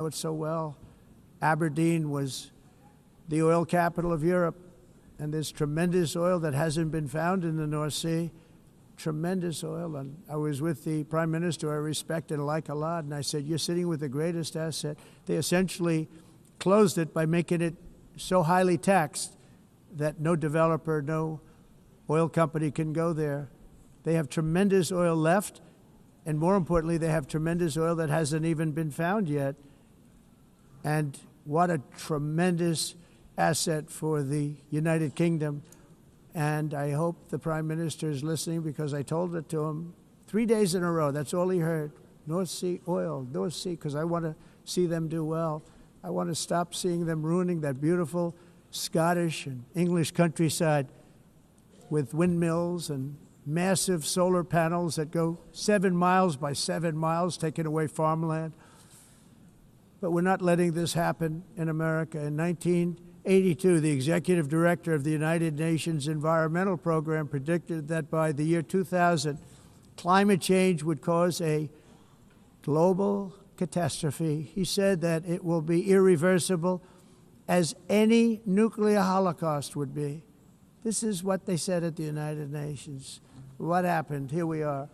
know it so well. Aberdeen was the oil capital of Europe, and there's tremendous oil that hasn't been found in the North Sea. Tremendous oil. And I was with the Prime Minister I respect and like a lot, and I said, you're sitting with the greatest asset. They essentially closed it by making it so highly taxed that no developer, no oil company can go there. They have tremendous oil left, and more importantly, they have tremendous oil that hasn't even been found yet. And what a tremendous asset for the United Kingdom. And I hope the Prime Minister is listening, because I told it to him 3 days in a row. That's all he heard. North Sea oil, North Sea, because I want to see them do well. I want to stop seeing them ruining that beautiful Scottish and English countryside with windmills and massive solar panels that go 7 miles by 7 miles, taking away farmland. But we're not letting this happen in America. In 1982, the executive director of the United Nations Environmental Program predicted that by the year 2000, climate change would cause a global catastrophe. He said that it will be irreversible, as any nuclear holocaust would be. This is what they said at the United Nations. What happened? Here we are.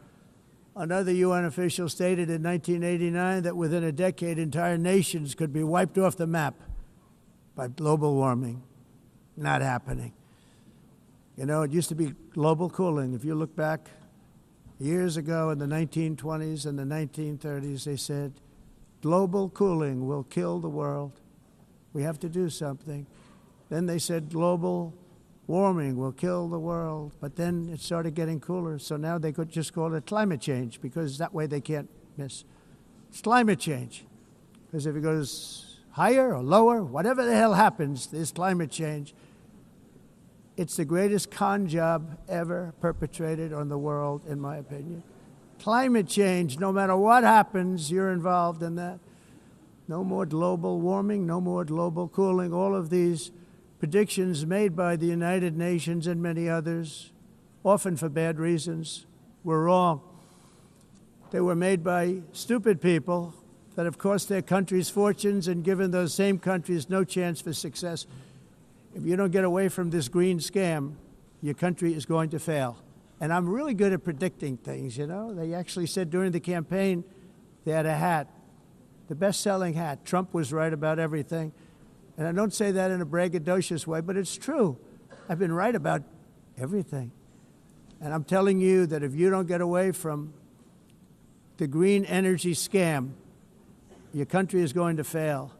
Another UN official stated in 1989 that within a decade, entire nations could be wiped off the map by global warming. Not happening. You know, it used to be global cooling. If you look back years ago in the 1920s and the 1930s, they said, global cooling will kill the world. We have to do something. Then they said global warming will kill the world. But then it started getting cooler. So now they could just call it climate change, because that way they can't miss. It's climate change. Because if it goes higher or lower, whatever the hell happens, there's climate change. It's the greatest con job ever perpetrated on the world, in my opinion. Climate change, no matter what happens, you're involved in that. No more global warming, no more global cooling. All of these predictions made by the United Nations and many others, often for bad reasons, were wrong. They were made by stupid people that have cost their countries fortunes and given those same countries no chance for success. If you don't get away from this green scam, your country is going to fail. And I'm really good at predicting things, you know. They actually said during the campaign, they had a hat, the best-selling hat. Trump was right about everything. And I don't say that in a braggadocious way, but it's true. I've been right about everything. And I'm telling you that if you don't get away from the green energy scam, your country is going to fail.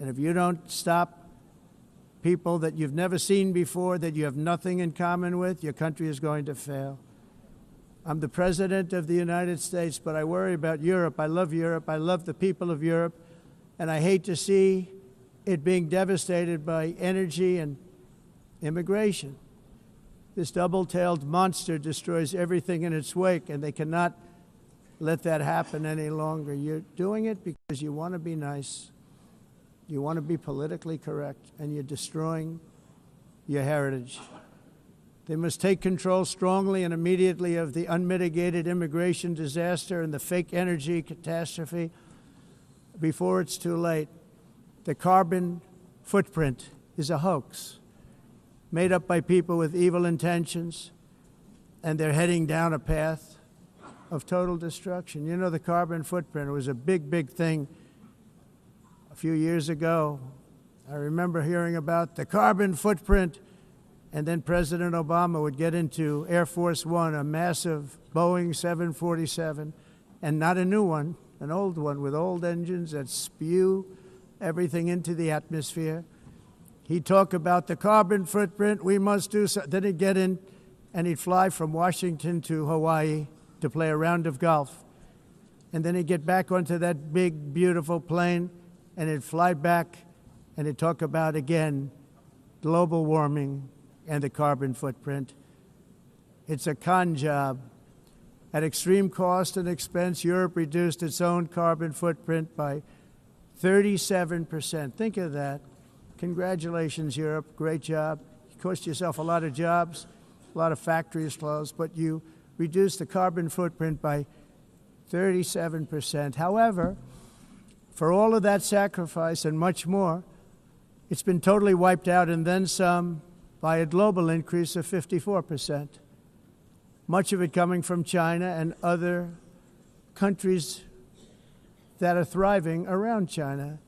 And if you don't stop people that you've never seen before, that you have nothing in common with, your country is going to fail. I'm the President of the United States, but I worry about Europe. I love Europe. I love the people of Europe. And I hate to see it being devastated by energy and immigration. This double-tailed monster destroys everything in its wake, and they cannot let that happen any longer. You're doing it because you want to be nice. You want to be politically correct, and you're destroying your heritage. They must take control strongly and immediately of the unmitigated immigration disaster and the fake energy catastrophe before it's too late. The carbon footprint is a hoax made up by people with evil intentions, and they're heading down a path of total destruction. You know, the carbon footprint was a big, big thing a few years ago. I remember hearing about the carbon footprint, and then President Obama would get into Air Force One, a massive Boeing 747, and not a new one, an old one with old engines that spew everything into the atmosphere. He'd talk about the carbon footprint, we must do so. Then he'd get in and he'd fly from Washington to Hawaii to play a round of golf. And then he'd get back onto that big, beautiful plane and he'd fly back and he'd talk about, again, global warming and the carbon footprint. It's a con job. At extreme cost and expense, Europe reduced its own carbon footprint by 37%. Think of that. Congratulations, Europe. Great job. You cost yourself a lot of jobs, a lot of factories closed, but you reduced the carbon footprint by 37%. However, For all of that sacrifice and much more, it's been totally wiped out and then some by a global increase of 54%. Much of it coming from China and other countries that are thriving around China,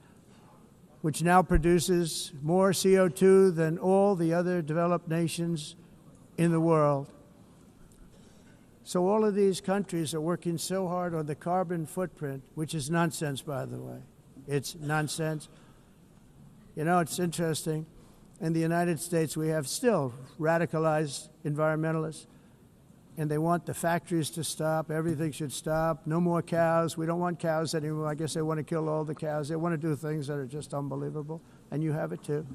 which now produces more CO2 than all the other developed nations in the world. So all of these countries are working so hard on the carbon footprint, which is nonsense, by the way. It's nonsense. You know, it's interesting. In the United States, we have still radicalized environmentalists, and they want the factories to stop. Everything should stop. No more cows. We don't want cows anymore. I guess they want to kill all the cows. They want to do things that are just unbelievable, and you have it too.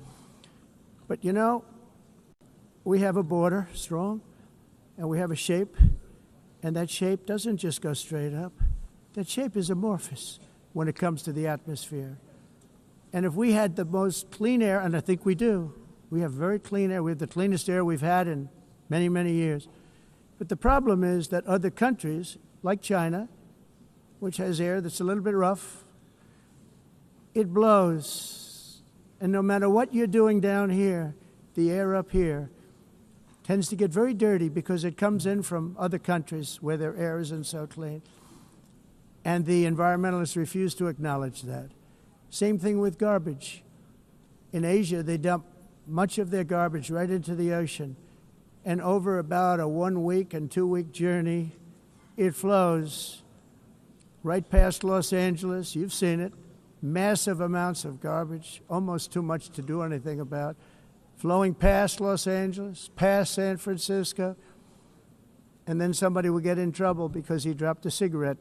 But, you know, we have a border, strong, and we have a shape, and that shape doesn't just go straight up. That shape is amorphous when it comes to the atmosphere. And if we had the most clean air, and I think we do, we have very clean air. We have the cleanest air we've had in many, many years. But the problem is that other countries, like China, which has air that's a little bit rough, it blows. And no matter what you're doing down here, the air up here tends to get very dirty because it comes in from other countries where their air isn't so clean. And the environmentalists refuse to acknowledge that. Same thing with garbage. In Asia, they dump much of their garbage right into the ocean. And over about a 1 week and 2 week journey, it flows right past Los Angeles. You've seen it. Massive amounts of garbage, almost too much to do anything about, flowing past Los Angeles, past San Francisco, and then somebody will get in trouble because he dropped a cigarette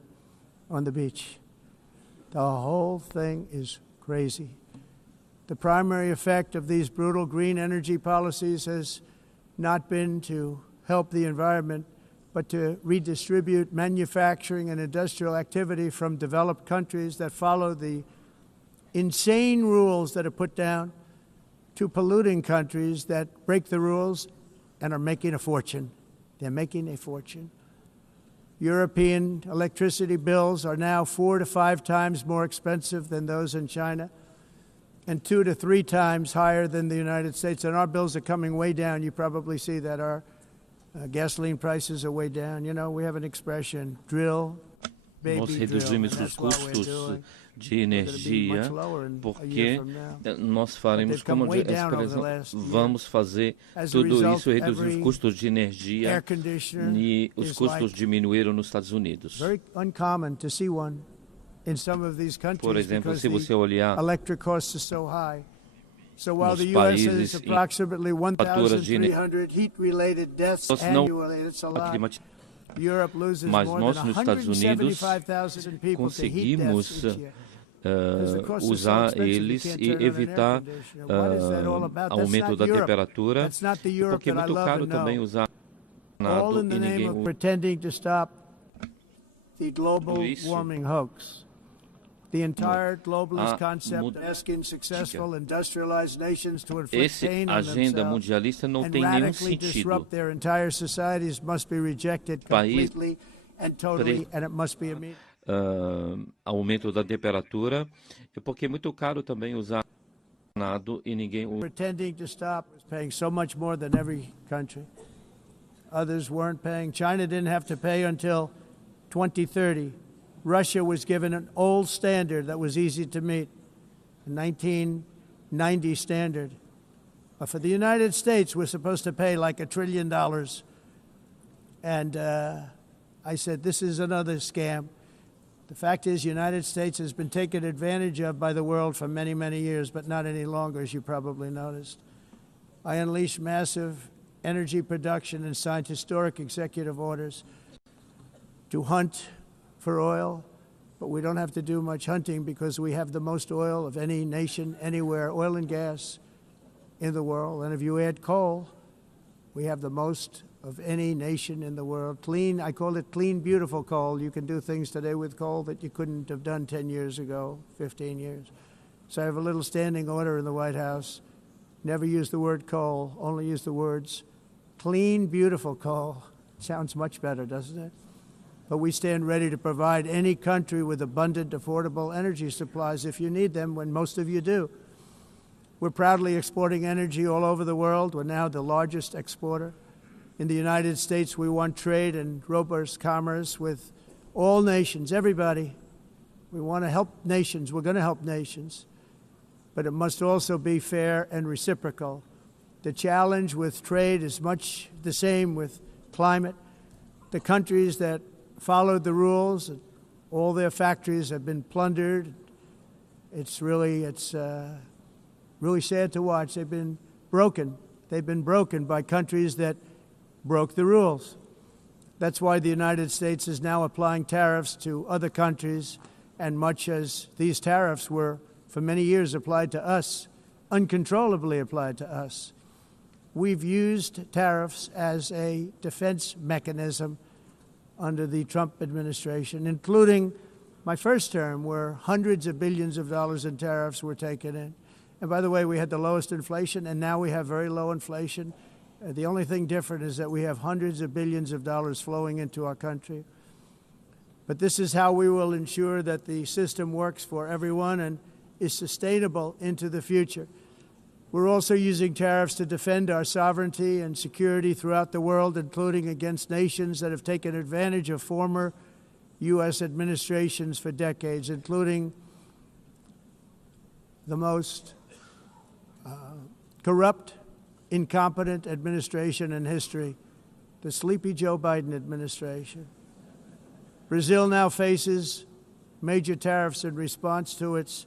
on the beach. The whole thing is crazy. The primary effect of these brutal green energy policies has not been to help the environment, but to redistribute manufacturing and industrial activity from developed countries that follow the insane rules that are put down to polluting countries that break the rules and are making a fortune. They're making a fortune. European electricity bills are now 4 to 5 times more expensive than those in China, and 2 to 3 times higher than the United States. And our bills are coming way down. You probably see that our gasoline prices are way down. You know, we have an expression, drill, baby, Nós drill. reduzimos And os that's what we're custos doing. de We're energia gonna be much lower in a porque year from now. nós faremos They've come como way down over the expressão, last year. vamos fazer As a tudo result, isso, reduzir os every custos de energia air conditioner e os is custos like diminuíram nos Estados Unidos. very uncommon to see one in some of these Por countries exemplo, because se você the olhar electric costs are so high. So while nos the U.S. has países approximately faturas de 1,300 heat-related deaths nós não annually, it's a lot. climatizamos, Europe loses mas more nós than nos Estados Unidos 175,000 people to heat deaths conseguimos each year. Because the cost is so usar expensive, you eles can't e turn on an air evitar conditioner. What is that all about? That's aumento not da Europe. temperatura, That's not the Europe porque é that I muito love caro and know. também usar All in e the name ninguém of usa pretending to stop the global tudo isso. warming hoax. The entire globalist a concept asking successful industrialized nations to inflict Esse pain on agenda themselves mundialista não and tem nenhum radically sentido. disrupt their entire societies must be rejected completely and totally, and it must be immediate. Aumento da temperatura, porque é muito caro também usar nado e ninguém usa. Pretending to stop is paying so much more than every country. Others weren't paying. China didn't have to pay until 2030. Russia was given an old standard that was easy to meet, a 1990 standard. But for the United States, we're supposed to pay like $1 trillion. And I said, this is another scam. The fact is, the United States has been taken advantage of by the world for many, many years, but not any longer, as you probably noticed. I unleashed massive energy production and signed historic executive orders to hunt for oil, but we don't have to do much hunting because we have the most oil of any nation anywhere, oil and gas in the world. And if you add coal, we have the most of any nation in the world. Clean, I call it clean, beautiful coal. You can do things today with coal that you couldn't have done 10 years ago, 15 years. So I have a little standing order in the White House. Never use the word coal, only use the words clean, beautiful coal. Sounds much better, doesn't it? but we stand ready to provide any country with abundant, affordable energy supplies if you need them, when most of you do. We're proudly exporting energy all over the world. We're now the largest exporter. In the United States, we want trade and robust commerce with all nations, everybody. We want to help nations. We're going to help nations. But it must also be fair and reciprocal. The challenge with trade is much the same with climate. The countries that followed the rules, all their factories have been plundered. It's really sad to watch. They've been broken. They've been broken by countries that broke the rules. That's why the United States is now applying tariffs to other countries, and much as these tariffs were for many years applied to us, uncontrollably applied to us. We've used tariffs as a defense mechanism under the Trump administration, including my first term, where hundreds of billions of dollars in tariffs were taken in. And by the way, we had the lowest inflation, and now we have very low inflation. The only thing different is that we have hundreds of billions of dollars flowing into our country. But this is how we will ensure that the system works for everyone and is sustainable into the future. We're also using tariffs to defend our sovereignty and security throughout the world, including against nations that have taken advantage of former U.S. administrations for decades, including the most corrupt, incompetent administration in history, the sleepy Joe Biden administration. Brazil now faces major tariffs in response to its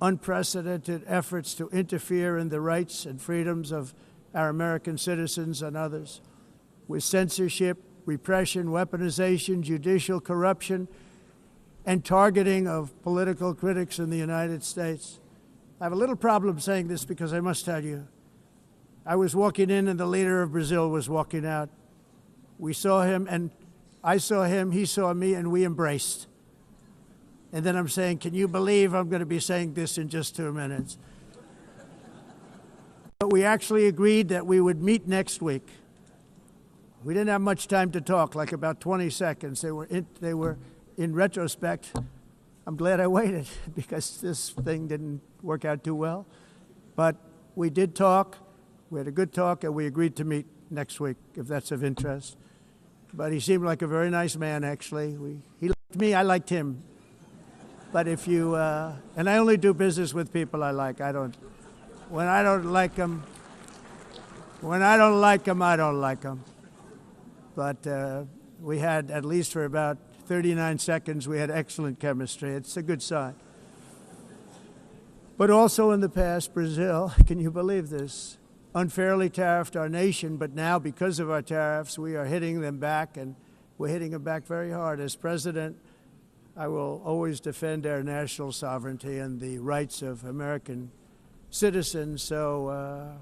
unprecedented efforts to interfere in the rights and freedoms of our American citizens and others, with censorship, repression, weaponization, judicial corruption, and targeting of political critics in the United States. I have a little problem saying this because I must tell you, I was walking in and the leader of Brazil was walking out. We saw him, and I saw him, he saw me, and we embraced. And then I'm saying, can you believe I'm going to be saying this in just 2 minutes? But we actually agreed that we would meet next week. We didn't have much time to talk, like about 20 seconds. They were in retrospect, I'm glad I waited because this thing didn't work out too well. But we did talk. We had a good talk, and we agreed to meet next week, if that's of interest. But he seemed like a very nice man, actually. He liked me, I liked him. But if you, and I only do business with people I like. When I don't like them, I don't like them. But we had, at least for about 39 seconds, we had excellent chemistry. It's a good sign. But also in the past, Brazil, can you believe this, unfairly tariffed our nation, but now because of our tariffs, we are hitting them back, and we're hitting them back very hard. As president, I will always defend our national sovereignty and the rights of American citizens. So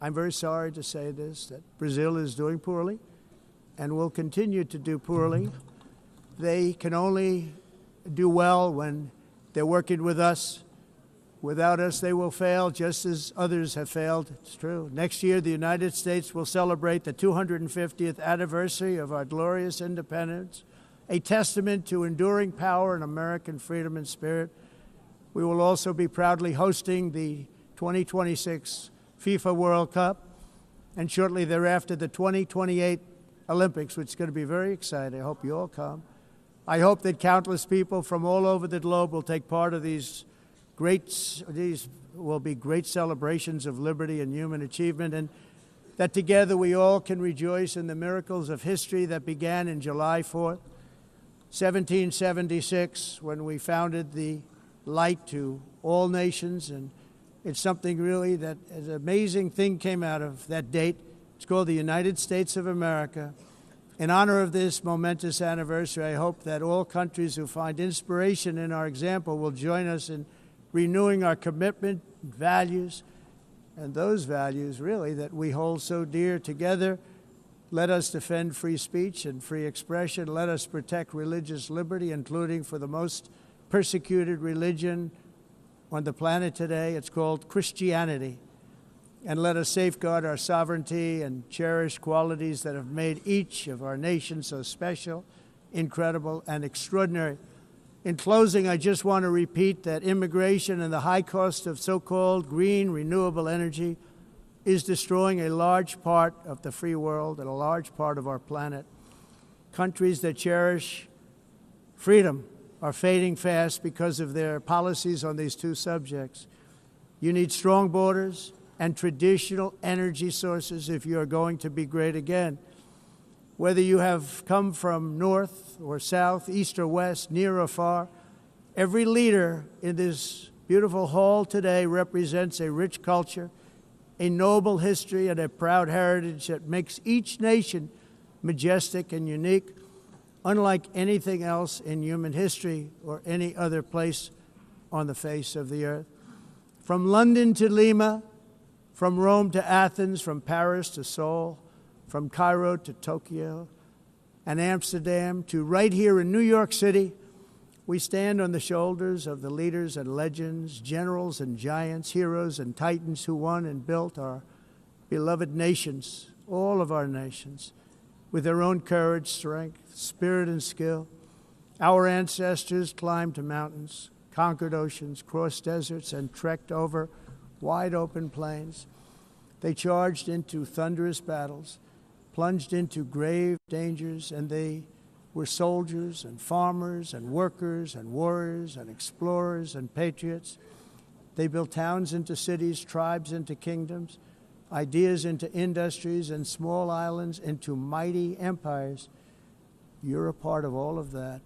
I'm very sorry to say this, that Brazil is doing poorly and will continue to do poorly. They can only do well when they're working with us. Without us, they will fail, just as others have failed. It's true. Next year, the United States will celebrate the 250th anniversary of our glorious independence, a testament to enduring power and American freedom and spirit. We will also be proudly hosting the 2026 FIFA World Cup, and shortly thereafter, the 2028 Olympics, which is going to be very exciting. I hope you all come. I hope that countless people from all over the globe will take part of these will be great celebrations of liberty and human achievement, and that together we all can rejoice in the miracles of history that began in July 4th, 1776, when we founded the light to all nations. And it's something really that an amazing thing came out of that date. It's called the United States of America. In honor of this momentous anniversary, I hope that all countries who find inspiration in our example will join us in renewing our commitment, values, and those values, really, that we hold so dear together. Let us defend free speech and free expression. Let us protect religious liberty, including for the most persecuted religion on the planet today. It's called Christianity. And let us safeguard our sovereignty and cherish qualities that have made each of our nations so special incredible, and extraordinary. In closing, I just want to repeat that immigration and the high cost of so-called green renewable energy is destroying a large part of the free world and a large part of our planet. Countries that cherish freedom are fading fast because of their policies on these two subjects. You need strong borders and traditional energy sources if you are going to be great again. Whether you have come from north or south, east or west, near or far, every leader in this beautiful hall today represents a rich culture, a noble history, and a proud heritage that makes each nation majestic and unique, unlike anything else in human history or any other place on the face of the earth. From London to Lima, from Rome to Athens, from Paris to Seoul, from Cairo to Tokyo and Amsterdam to right here in New York City, we stand on the shoulders of the leaders and legends, generals and giants, heroes and titans who won and built our beloved nations, all of our nations, with their own courage, strength, spirit, and skill. Our ancestors climbed mountains, conquered oceans, crossed deserts, and trekked over wide-open plains. They charged into thunderous battles, plunged into grave dangers, and they were soldiers and farmers and workers and warriors and explorers and patriots. They built towns into cities, tribes into kingdoms, ideas into industries, and small islands into mighty empires. You're a part of all of that.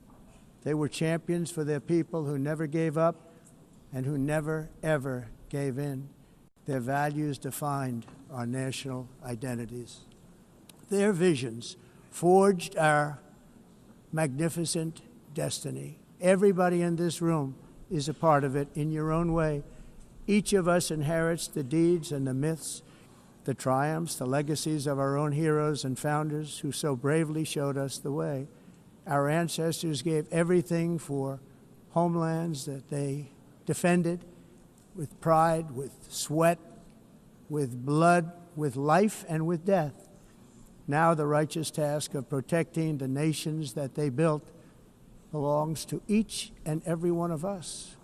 They were champions for their people who never gave up and who never, ever gave in. Their values defined our national identities. Their visions forged our magnificent destiny. Everybody in this room is a part of it in your own way. Each of us inherits the deeds and the myths, the triumphs, the legacies of our own heroes and founders who so bravely showed us the way. Our ancestors gave everything for homelands that they defended with pride, with sweat, with blood, with life, and with death. Now the righteous task of protecting the nations that they built belongs to each and every one of us.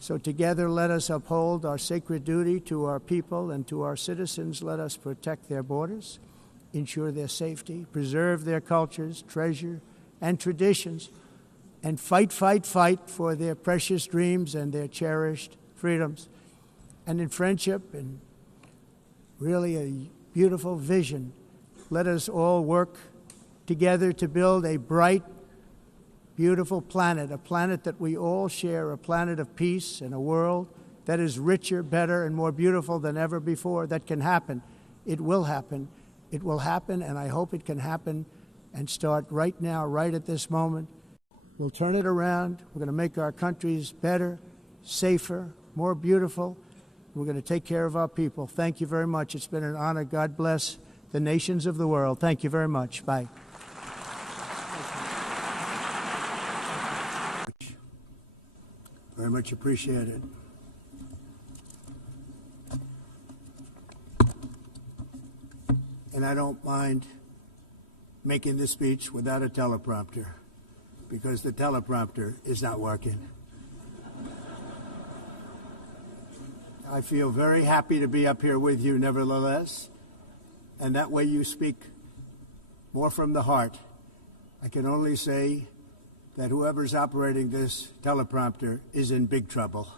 So together let us uphold our sacred duty to our people and to our citizens. Let us protect their borders, ensure their safety, preserve their cultures, treasure, and traditions, and fight, fight, fight for their precious dreams and their cherished freedoms. And in friendship and really a beautiful vision, let us all work together to build a bright, beautiful planet, a planet that we all share, a planet of peace and a world that is richer, better, and more beautiful than ever before. That can happen. It will happen. It will happen, and I hope it can happen and start right now, right at this moment. We'll turn it around. We're going to make our countries better, safer, more beautiful. We're going to take care of our people. Thank you very much. It's been an honor. God bless the nations of the world. Thank you very much. Bye. Very much appreciated. And I don't mind making this speech without a teleprompter, because the teleprompter is not working. I feel very happy to be up here with you nevertheless, and that way you speak more from the heart. I can only say that whoever's operating this teleprompter is in big trouble.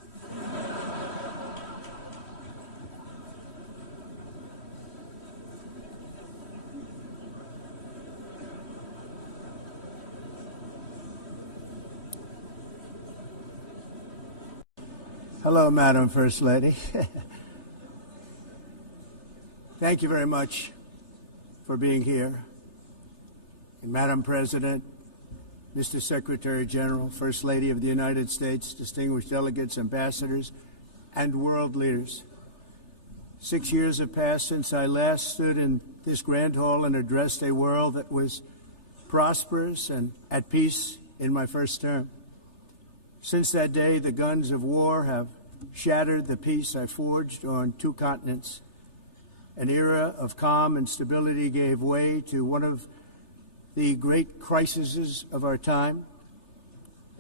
Hello, Madam First Lady. Thank you very much for being here. And Madam President, Mr. Secretary General, First Lady of the United States, distinguished delegates, ambassadors, and world leaders. 6 years have passed since I last stood in this grand hall and addressed a world that was prosperous and at peace in my first term. Since that day, the guns of war have shattered the peace I forged on 2 continents. An era of calm and stability gave way to one of the great crises of our time.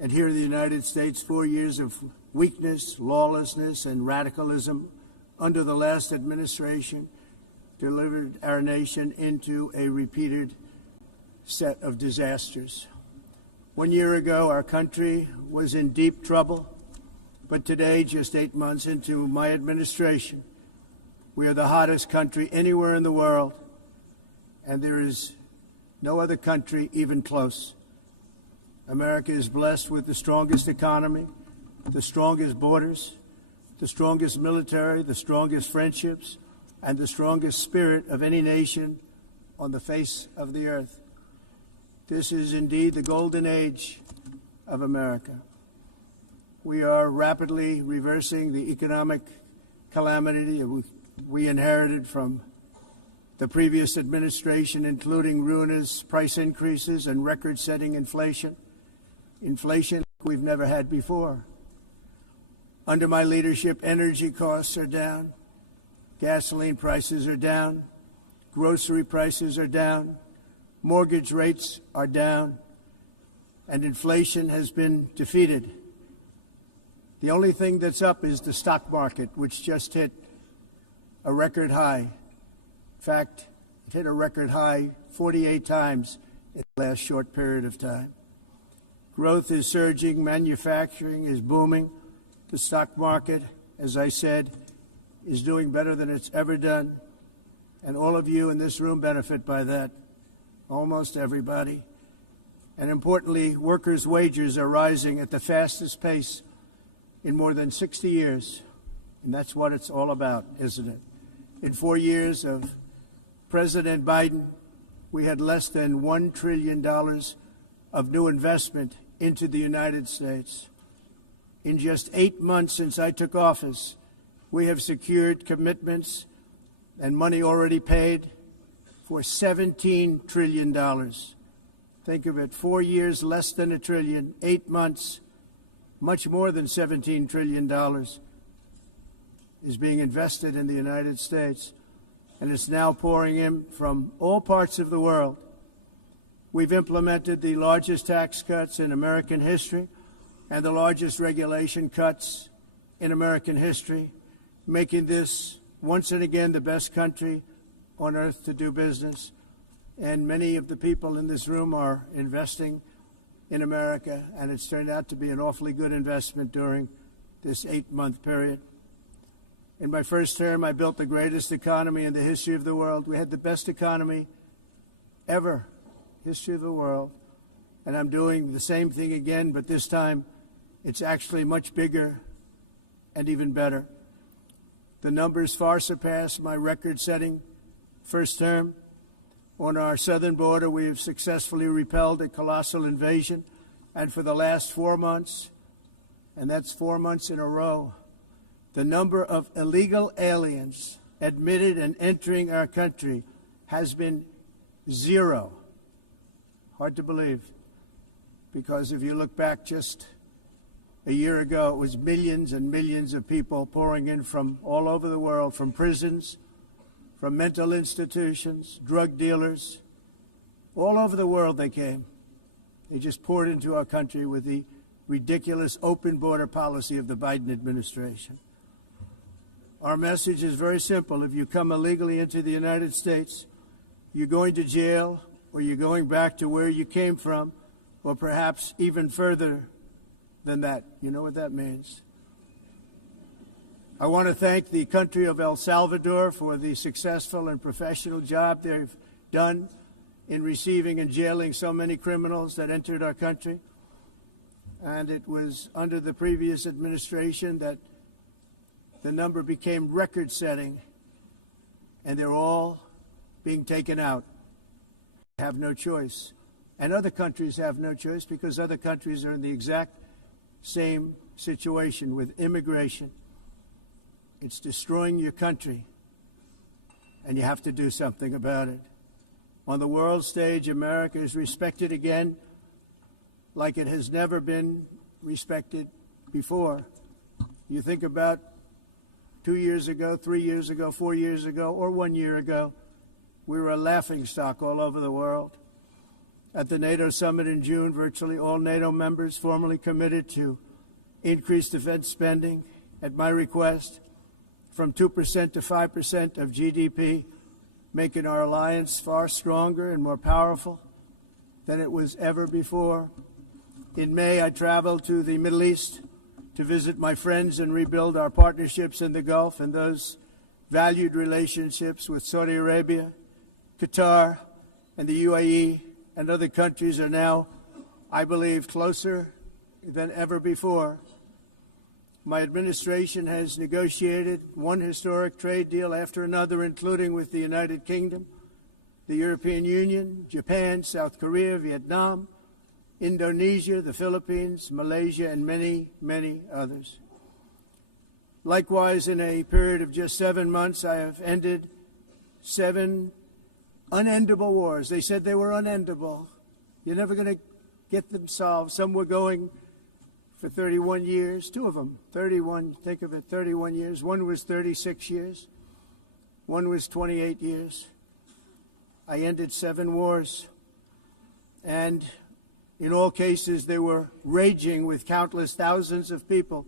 And here in the United States, 4 years of weakness, lawlessness, and radicalism under the last administration delivered our nation into a repeated set of disasters. 1 year ago, our country was in deep trouble, but today, just 8 months into my administration, we are the hottest country anywhere in the world, and there is no other country even close. America is blessed with the strongest economy, the strongest borders, the strongest military, the strongest friendships, and the strongest spirit of any nation on the face of the earth. This is indeed the golden age of America. We are rapidly reversing the economic calamity we inherited from the previous administration, including ruinous price increases and record-setting inflation we've never had before. Under my leadership, energy costs are down, gasoline prices are down, grocery prices are down, mortgage rates are down, and inflation has been defeated. The only thing that's up is the stock market, which just hit a record high. In fact, it hit a record high 48 times in the last short period of time. Growth is surging, manufacturing is booming. The stock market, as I said, is doing better than it's ever done. And all of you in this room benefit by that, almost everybody. And importantly, workers' wages are rising at the fastest pace in more than 60 years. And that's what it's all about, isn't it? In 4 years of President Biden, we had less than $1 trillion of new investment into the United States. In just 8 months since I took office, we have secured commitments and money already paid for $17 trillion. Think of it, 4 years, less than $1 trillion, 8 months, much more than $17 trillion is being invested in the United States, and it's now pouring in from all parts of the world. We've implemented the largest tax cuts in American history and the largest regulation cuts in American history, making this once and again the best country on earth to do business. And many of the people in this room are investing in America, and it's turned out to be an awfully good investment during this 8-month period. In my first term, I built the greatest economy in the history of the world. We had the best economy ever, history of the world. And I'm doing the same thing again, but this time it's actually much bigger and even better. The numbers far surpass my record-setting first term. On our southern border, we have successfully repelled a colossal invasion. And for the last 4 months, and that's 4 months in a row, the number of illegal aliens admitted and entering our country has been 0. Hard to believe, because if you look back just a year ago, it was millions and millions of people pouring in from all over the world, from prisons, from mental institutions, drug dealers. All over the world they came. They just poured into our country with the ridiculous open border policy of the Biden administration. Our message is very simple. If you come illegally into the United States, you're going to jail, or you're going back to where you came from, or perhaps even further than that. You know what that means. I want to thank the country of El Salvador for the successful and professional job they've done in receiving and jailing so many criminals that entered our country. And it was under the previous administration that the number became record-setting, and they're all being taken out. They have no choice. And other countries have no choice, because other countries are in the exact same situation with immigration. It's destroying your country, and you have to do something about it. On the world stage, America is respected again like it has never been respected before. You think about 2 years ago, 3 years ago, 4 years ago, or 1 year ago, we were a laughingstock all over the world. At the NATO summit in June, virtually all NATO members formally committed to increase defense spending at my request from 2% to 5% of GDP, making our alliance far stronger and more powerful than it was ever before. In May, I traveled to the Middle East to visit my friends and rebuild our partnerships in the Gulf and those valued relationships with Saudi Arabia, Qatar, and the UAE and other countries are now, I believe, closer than ever before. My administration has negotiated one historic trade deal after another, including with the United Kingdom, the European Union, Japan, South Korea, Vietnam, Indonesia, the Philippines, Malaysia, and many, many others. Likewise, in a period of just 7 months, I have ended 7 unendable wars. They said they were unendable. You're never going to get them solved. Some were going for 31 years, 2 of them, 31, think of it, 31 years. One was 36 years. One was 28 years. I ended 7 wars. And in all cases, they were raging with countless thousands of people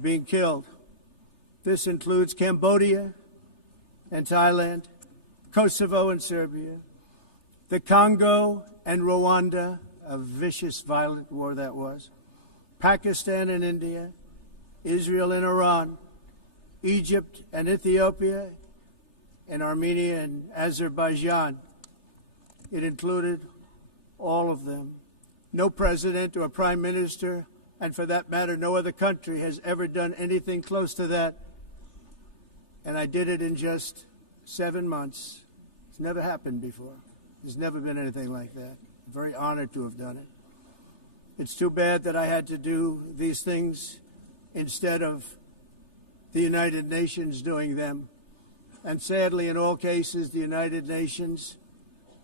being killed. This includes Cambodia and Thailand, Kosovo and Serbia, the Congo and Rwanda, a vicious, violent war that was, Pakistan and India, Israel and Iran, Egypt and Ethiopia, and Armenia and Azerbaijan. It included all of them. No president or prime minister, and for that matter, no other country has ever done anything close to that. And I did it in just 7 months. It's never happened before. There's never been anything like that. I'm very honored to have done it. It's too bad that I had to do these things instead of the United Nations doing them. And sadly, in all cases, the United Nations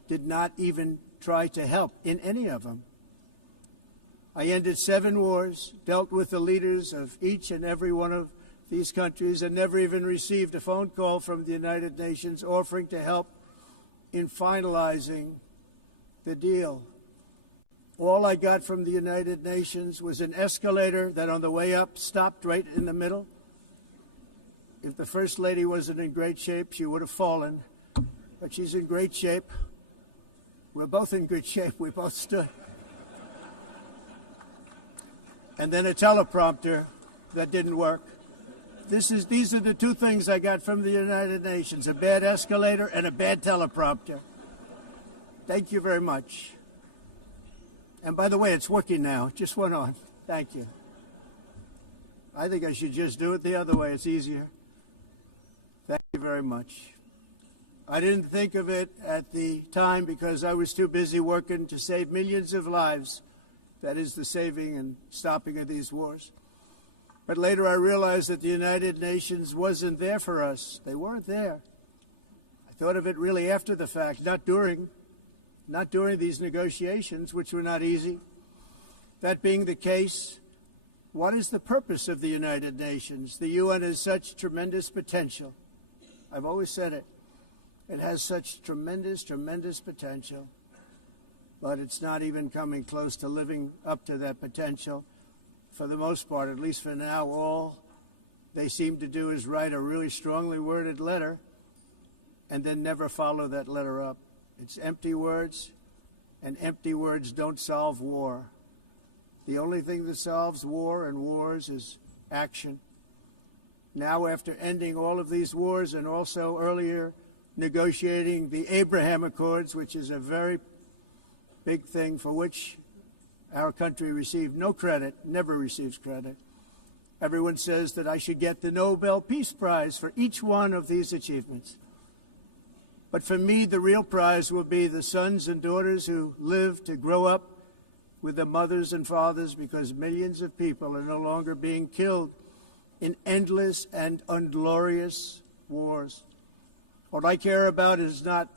did not even try to help in any of them. I ended 7 wars, dealt with the leaders of each and every one of these countries, and never even received a phone call from the United Nations offering to help in finalizing the deal. All I got from the United Nations was an escalator that on the way up stopped right in the middle. If the First Lady wasn't in great shape, she would have fallen, but she's in great shape. We're both in good shape. We both stood. And then a teleprompter that didn't work. These are the 2 things I got from the United Nations, a bad escalator and a bad teleprompter. Thank you very much. And by the way, it's working now. It just went on. Thank you. I think I should just do it the other way. It's easier. Thank you very much. I didn't think of it at the time because I was too busy working to save millions of lives. That is the saving and stopping of these wars. But later I realized that the United Nations wasn't there for us. They weren't there. I thought of it really after the fact, not during these negotiations, which were not easy. That being the case, what is the purpose of the United Nations? The UN has such tremendous potential. I've always said it. It has such tremendous, tremendous potential, but it's not even coming close to living up to that potential. For the most part, at least for now, all they seem to do is write a really strongly worded letter and then never follow that letter up. It's empty words, and empty words don't solve war. The only thing that solves war and wars is action. Now, after ending all of these wars and also earlier negotiating the Abraham Accords, which is a very big thing for which our country received no credit, never receives credit. Everyone says that I should get the Nobel Peace Prize for each one of these achievements. But for me, the real prize will be the sons and daughters who live to grow up with the mothers and fathers, because millions of people are no longer being killed in endless and unglorious wars. What I care about is not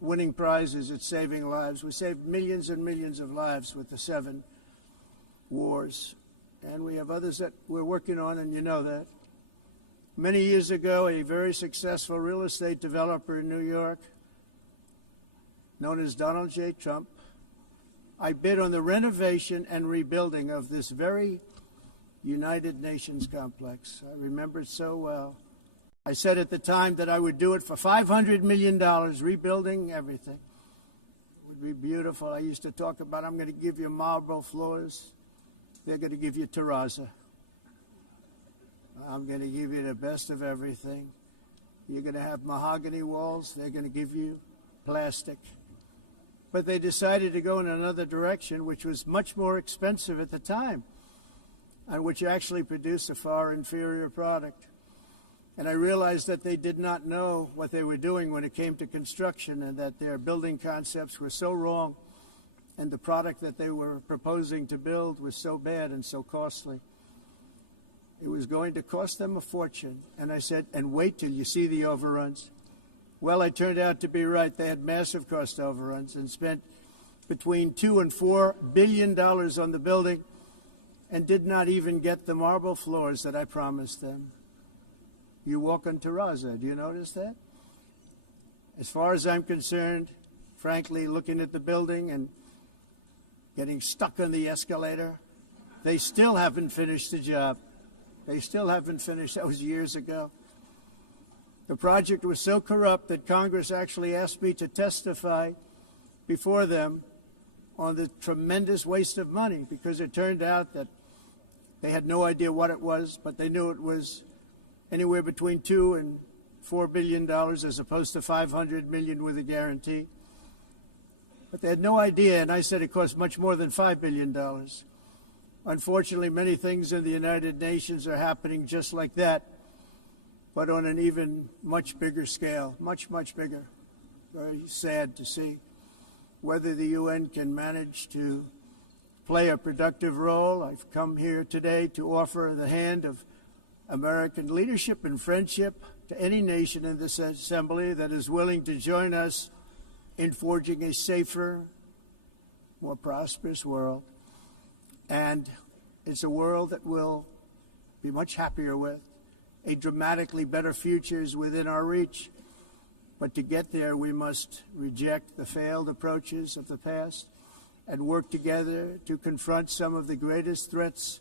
winning prizes, it's saving lives. We saved millions and millions of lives with the 7 wars. And we have others that we're working on, and you know that. Many years ago, a very successful real estate developer in New York, known as Donald J. Trump, I bid on the renovation and rebuilding of this very United Nations complex. I remember it so well. I said at the time that I would do it for $500 million, rebuilding everything. It would be beautiful. I used to talk about, I'm going to give you marble floors. They're going to give you terrazzo. I'm going to give you the best of everything. You're going to have mahogany walls. They're going to give you plastic. But they decided to go in another direction, which was much more expensive at the time, and which actually produced a far inferior product. And I realized that they did not know what they were doing when it came to construction, and that their building concepts were so wrong, and the product that they were proposing to build was so bad and so costly. It was going to cost them a fortune. And I said, and wait till you see the overruns. Well, I turned out to be right. They had massive cost overruns and spent between $2 and $4 billion on the building and did not even get the marble floors that I promised them. You walk on terrazzo. Do you notice that? As far as I'm concerned, frankly, looking at the building and getting stuck on the escalator, they still haven't finished the job. They still haven't finished. That was years ago. The project was so corrupt that Congress actually asked me to testify before them on the tremendous waste of money, because it turned out that they had no idea what it was, but they knew it was anywhere between $2 and $4 billion as opposed to $500 million with a guarantee. But they had no idea, and I said it cost much more than $5 billion. Unfortunately, many things in the United Nations are happening just like that, but on an even much bigger scale, much, much bigger. Very sad to see whether the UN can manage to play a productive role. I've come here today to offer the hand of American leadership and friendship to any nation in this assembly that is willing to join us in forging a safer, more prosperous world. And it's a world that we'll be much happier with. A dramatically better future is within our reach. But to get there, we must reject the failed approaches of the past and work together to confront some of the greatest threats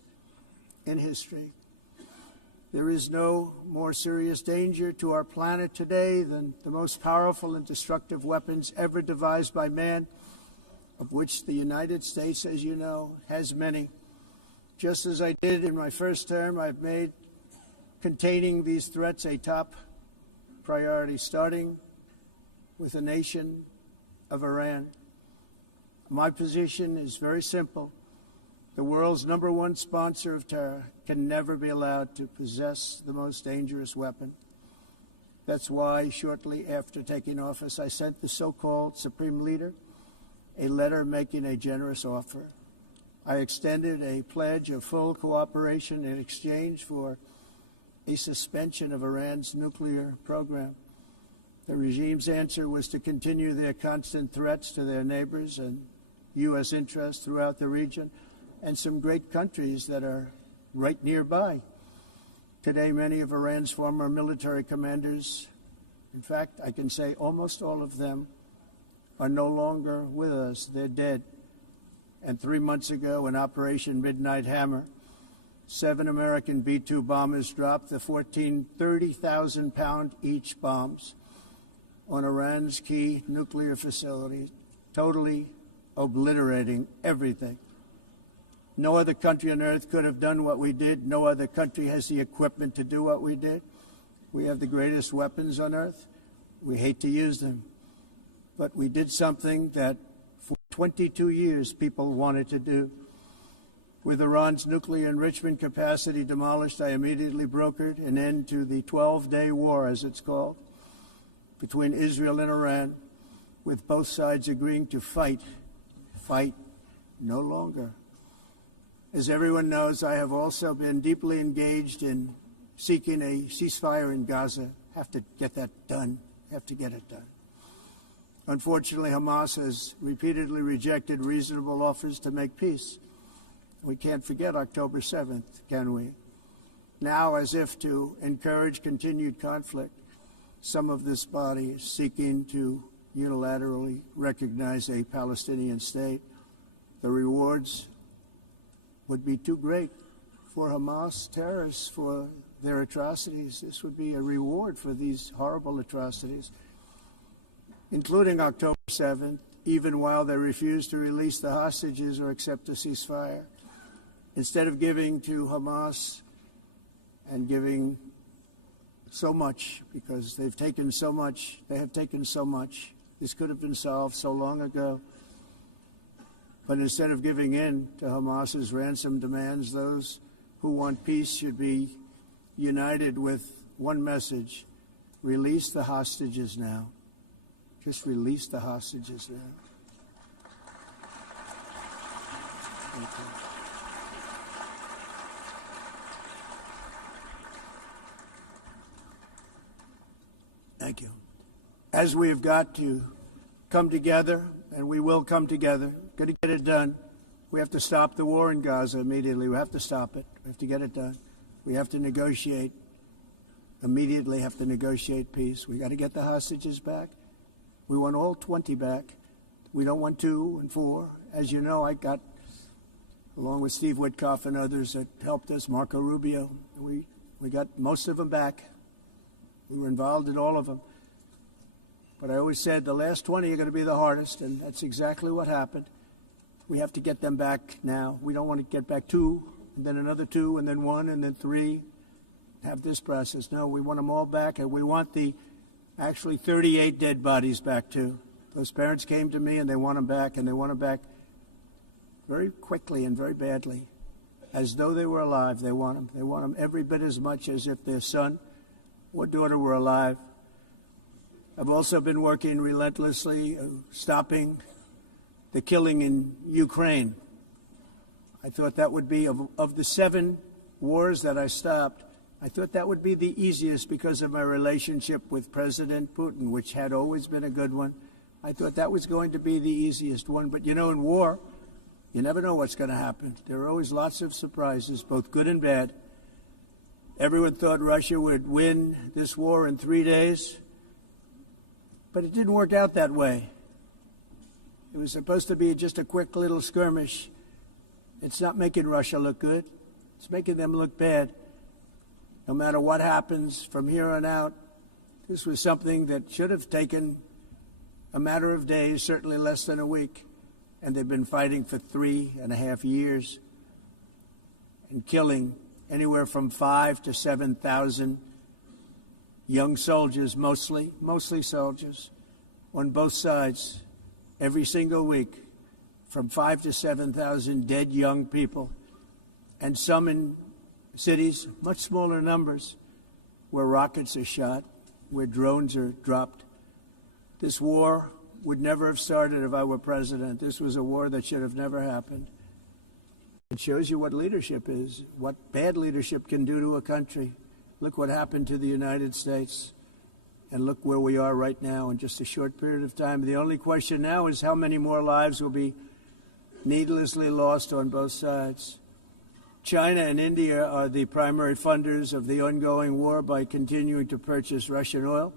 in history. There is no more serious danger to our planet today than the most powerful and destructive weapons ever devised by man, of which the United States, as you know, has many. Just as I did in my first term, I've made containing these threats a top priority, starting with the nation of Iran. My position is very simple. The world's #1 sponsor of terror can never be allowed to possess the most dangerous weapon. That's why, shortly after taking office, I sent the so-called Supreme Leader a letter making a generous offer. I extended a pledge of full cooperation in exchange for a suspension of Iran's nuclear program. The regime's answer was to continue their constant threats to their neighbors and U.S. interests throughout the region and some great countries that are right nearby. Today, many of Iran's former military commanders, in fact, I can say almost all of them, are no longer with us. They're dead. And 3 months ago, in Operation Midnight Hammer, 7 American B-2 bombers dropped the 30,000-pound each bombs on Iran's key nuclear facilities, totally obliterating everything. No other country on earth could have done what we did. No other country has the equipment to do what we did. We have the greatest weapons on earth. We hate to use them. But we did something that for 22 years people wanted to do. With Iran's nuclear enrichment capacity demolished, I immediately brokered an end to the 12-day war, as it's called, between Israel and Iran, with both sides agreeing to fight no longer. As everyone knows, I have also been deeply engaged in seeking a ceasefire in Gaza. Have to get that done. Have to get it done. Unfortunately, Hamas has repeatedly rejected reasonable offers to make peace. We can't forget October 7th, can we? Now, as if to encourage continued conflict, some of this body is seeking to unilaterally recognize a Palestinian state. the rewards would be too great for Hamas terrorists for their atrocities. This would be a reward for these horrible atrocities, including October 7th, even while they refuse to release the hostages or accept a ceasefire. Instead of giving to Hamas and giving so much, because they've taken so much, they have taken so much. This could have been solved so long ago. But instead of giving in to Hamas's ransom demands, those who want peace should be united with one message: release the hostages now. Just release the hostages now. Thank you. Thank you. As we have got to come together, and we will come together, got to get it done. We have to stop the war in Gaza immediately. We have to stop it. We have to get it done. We have to negotiate. Immediately have to negotiate peace. We got to get the hostages back. We want all 20 back. We don't want 2 and 4. As you know, I got, along with Steve Witkoff and others that helped us, Marco Rubio, we got most of them back. We were involved in all of them. But I always said the last 20 are going to be the hardest, and that's exactly what happened. We have to get them back now. We don't want to get back 2, and then another 2, and then 1, and then 3. Have this process. No, we want them all back, and we want the actually 38 dead bodies back too. Those parents came to me, and they want them back, and they want them back very quickly and very badly, as though they were alive. They want them. They want them every bit as much as if their son or daughter were alive. I've also been working relentlessly, stopping the killing in Ukraine. I thought that would be, of the 7 wars that I stopped, I thought that would be the easiest because of my relationship with President Putin, which had always been a good one. I thought that was going to be the easiest one. But, you know, in war, you never know what's going to happen. There are always lots of surprises, both good and bad. Everyone thought Russia would win this war in 3 days, but it didn't work out that way. It was supposed to be just a quick little skirmish. It's not making Russia look good. It's making them look bad. No matter what happens from here on out, this was something that should have taken a matter of days, certainly less than a week. And they've been fighting for 3.5 years and killing anywhere from 5,000 to 7,000 young soldiers, mostly soldiers, on both sides, every single week, from 5,000 to 7,000 dead young people, and some in cities, much smaller numbers, where rockets are shot, where drones are dropped. This war would never have started if I were president. This was a war that should have never happened. It shows you what leadership is, what bad leadership can do to a country. Look what happened to the United States, and look where we are right now in just a short period of time. The only question now is how many more lives will be needlessly lost on both sides. China and India are the primary funders of the ongoing war by continuing to purchase Russian oil.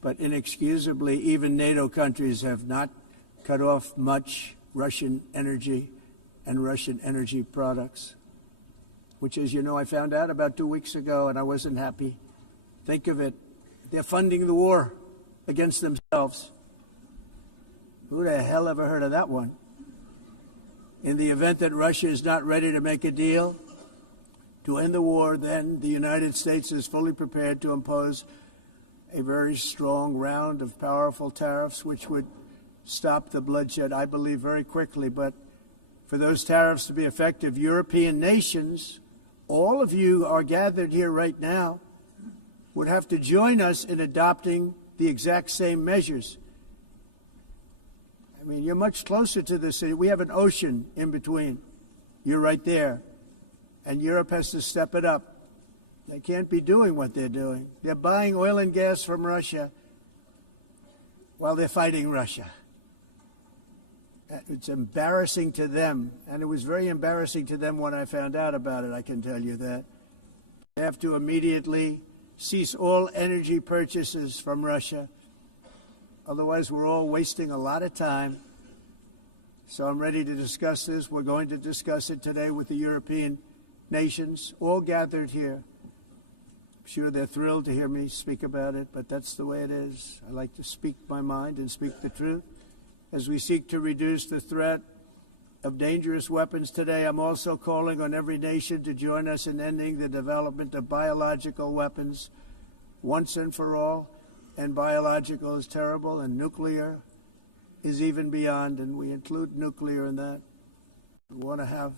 But inexcusably, even NATO countries have not cut off much Russian energy and Russian energy products, which, as you know, I found out about 2 weeks ago, and I wasn't happy. Think of it. They're funding the war against themselves. Who the hell ever heard of that one? In the event that Russia is not ready to make a deal to end the war, then the United States is fully prepared to impose a very strong round of powerful tariffs, which would stop the bloodshed, I believe, very quickly. But for those tariffs to be effective, European nations, all of you are gathered here right now, would have to join us in adopting the exact same measures. I mean, you're much closer to the city. We have an ocean in between. You're right there. And Europe has to step it up. They can't be doing what they're doing. They're buying oil and gas from Russia while they're fighting Russia. It's embarrassing to them, and it was very embarrassing to them when I found out about it, I can tell you that. They have to immediately cease all energy purchases from Russia. Otherwise, we're all wasting a lot of time So I'm ready to discuss this. We're going to discuss it today with the European nations, all gathered here. I'm sure they're thrilled to hear me speak about it, but that's the way it is. I like to speak my mind and speak the truth. As we seek to reduce the threat of dangerous weapons today, I'm also calling on every nation to join us in ending the development of biological weapons once and for all. And biological is terrible, and nuclear is even beyond, and we include nuclear in that. We want to have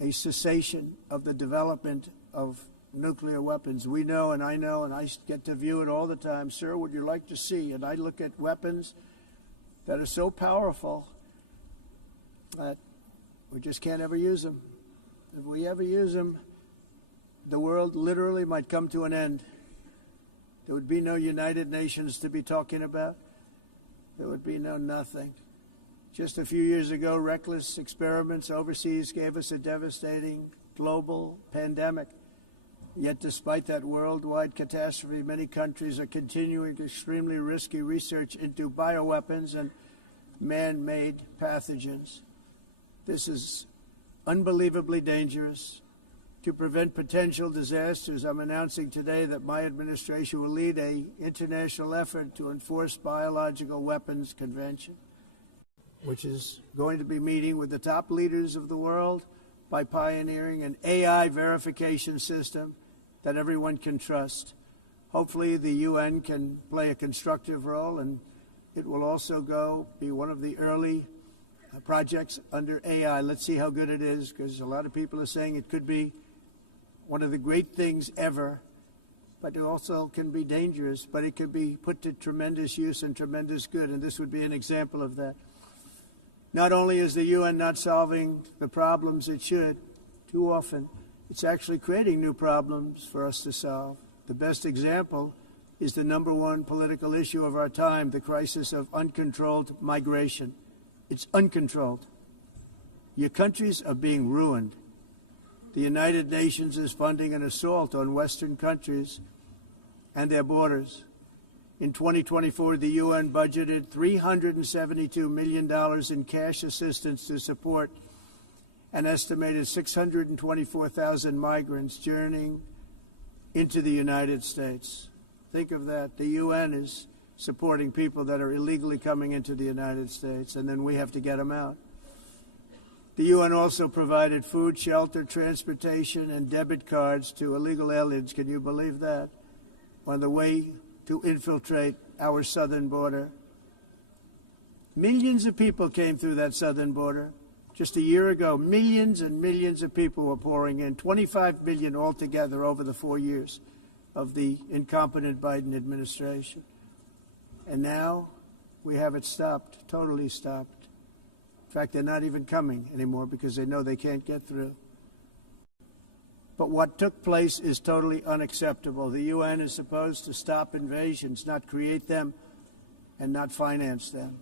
a cessation of the development of nuclear weapons. We know, and I get to view it all the time. Sir, would you like to see? And I look at weapons that are so powerful that we just can't ever use them. If we ever use them, the world literally might come to an end. There would be no United Nations to be talking about. There would be no nothing. Just a few years ago, reckless experiments overseas gave us a devastating global pandemic. Yet despite that worldwide catastrophe, many countries are continuing extremely risky research into bioweapons and man-made pathogens. This is unbelievably dangerous. To prevent potential disasters, I'm announcing today that my administration will lead an international effort to enforce Biological Weapons Convention, which is going to be meeting with the top leaders of the world by pioneering an AI verification system that everyone can trust. Hopefully the UN can play a constructive role, and it will also be one of the early projects under AI. Let's see how good it is, because a lot of people are saying it could be one of the great things ever, but it also can be dangerous, but it could be put to tremendous use and tremendous good, and this would be an example of that. Not only is the UN not solving the problems it should, too often, it's actually creating new problems for us to solve. The best example is the #1 political issue of our time, the crisis of uncontrolled migration. It's uncontrolled. Your countries are being ruined. The United Nations is funding an assault on Western countries and their borders. In 2024, the UN budgeted $372 million in cash assistance to support an estimated 624,000 migrants journeying into the United States. Think of that. The UN is supporting people that are illegally coming into the United States, and then we have to get them out. The UN also provided food, shelter, transportation, and debit cards to illegal aliens. Can you believe that? On the way to infiltrate our southern border. Millions of people came through that southern border. Just a year ago, millions and millions of people were pouring in, 25 million altogether over the 4 years of the incompetent Biden administration. And now we have it stopped, totally stopped. In fact, they're not even coming anymore because they know they can't get through. But what took place is totally unacceptable. The UN is supposed to stop invasions, not create them and not finance them.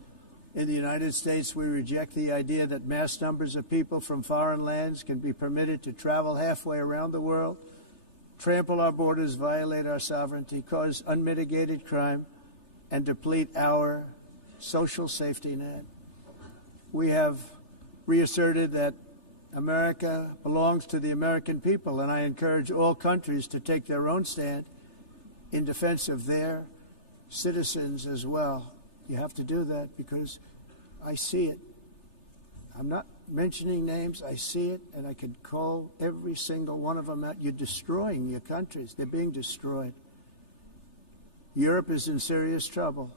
In the United States, we reject the idea that mass numbers of people from foreign lands can be permitted to travel halfway around the world, trample our borders, violate our sovereignty, cause unmitigated crime, and deplete our social safety net. We have reasserted that America belongs to the American people, and I encourage all countries to take their own stand in defense of their citizens as well. You have to do that because I see it. I'm not mentioning names. I see it, and I could call every single one of them out. You're destroying your countries. They're being destroyed. Europe is in serious trouble.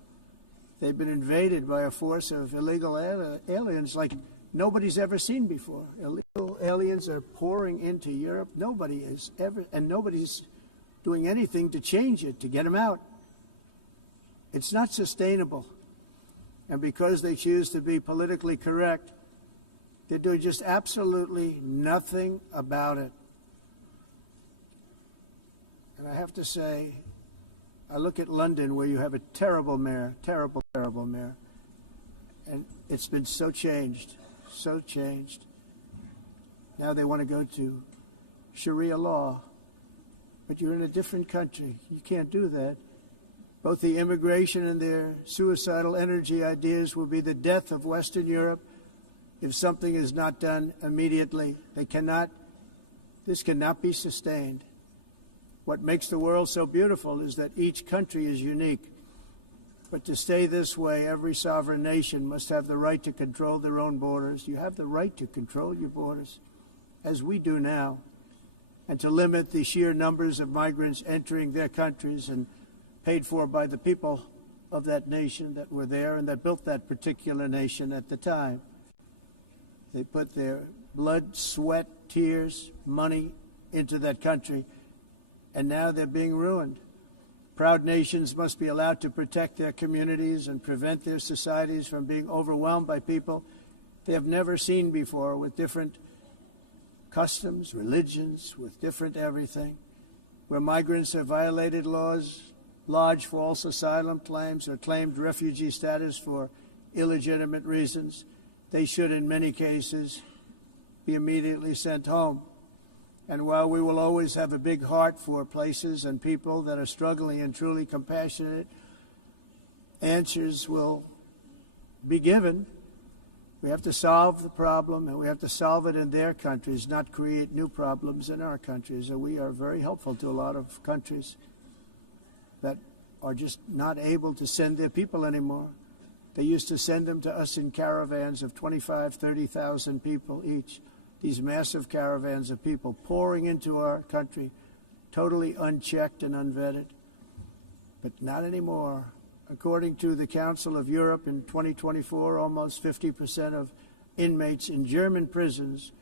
They've been invaded by a force of illegal aliens like nobody's ever seen before. Illegal aliens are pouring into Europe. Nobody is ever, and nobody's doing anything to change it, to get them out. It's not sustainable. And because they choose to be politically correct, they're doing just absolutely nothing about it. And I have to say, I look at London, where you have a terrible mayor, terrible mayor, and it's been so changed. Now they want to go to Sharia law, but you're in a different country. You can't do that. Both the immigration and their suicidal energy ideas will be the death of Western Europe if something is not done immediately. This cannot be sustained. What makes the world so beautiful is that each country is unique. But to stay this way, every sovereign nation must have the right to control their own borders. You have the right to control your borders, as we do now, and to limit the sheer numbers of migrants entering their countries and paid for by the people of that nation that were there and that built that particular nation at the time. They put their blood, sweat, tears, money into that country, and now they're being ruined. Proud nations must be allowed to protect their communities and prevent their societies from being overwhelmed by people they have never seen before, with different customs, religions, with different everything. Where migrants have violated laws, lodged false asylum claims, or claimed refugee status for illegitimate reasons, they should, in many cases, be immediately sent home. And while we will always have a big heart for places and people that are struggling and truly compassionate, answers will be given. We have to solve the problem, and we have to solve it in their countries, not create new problems in our countries. And we are very helpful to a lot of countries that are just not able to send their people anymore. They used to send them to us in caravans of 25,000, 30,000 people each. These massive caravans of people pouring into our country, totally unchecked and unvetted. But not anymore. According to the Council of Europe in 2024, almost 50% of inmates in German prisons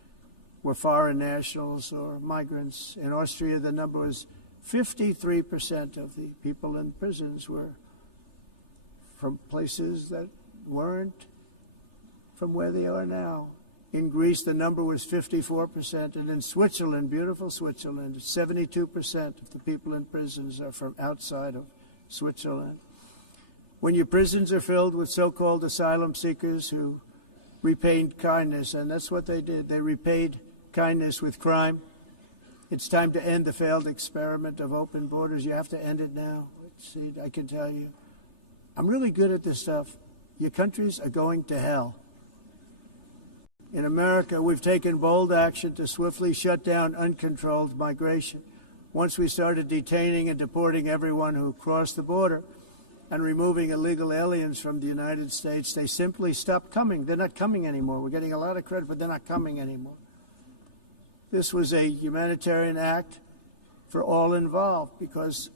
were foreign nationals or migrants. In Austria, the number was 53% of the people in prisons were from places that weren't from where they are now. In Greece, the number was 54%, and in Switzerland, beautiful Switzerland, 72% of the people in prisons are from outside of Switzerland. When your prisons are filled with so-called asylum seekers who repaid kindness, and that's what they did, they repaid kindness with crime, it's time to end the failed experiment of open borders. You have to end it now. See, I can tell you, I'm really good at this stuff. Your countries are going to hell. In America, we've taken bold action to swiftly shut down uncontrolled migration. Once we started detaining and deporting everyone who crossed the border and removing illegal aliens from the United States, they simply stopped coming. They're not coming anymore. We're getting a lot of credit, but they're not coming anymore. This was a humanitarian act for all involved, because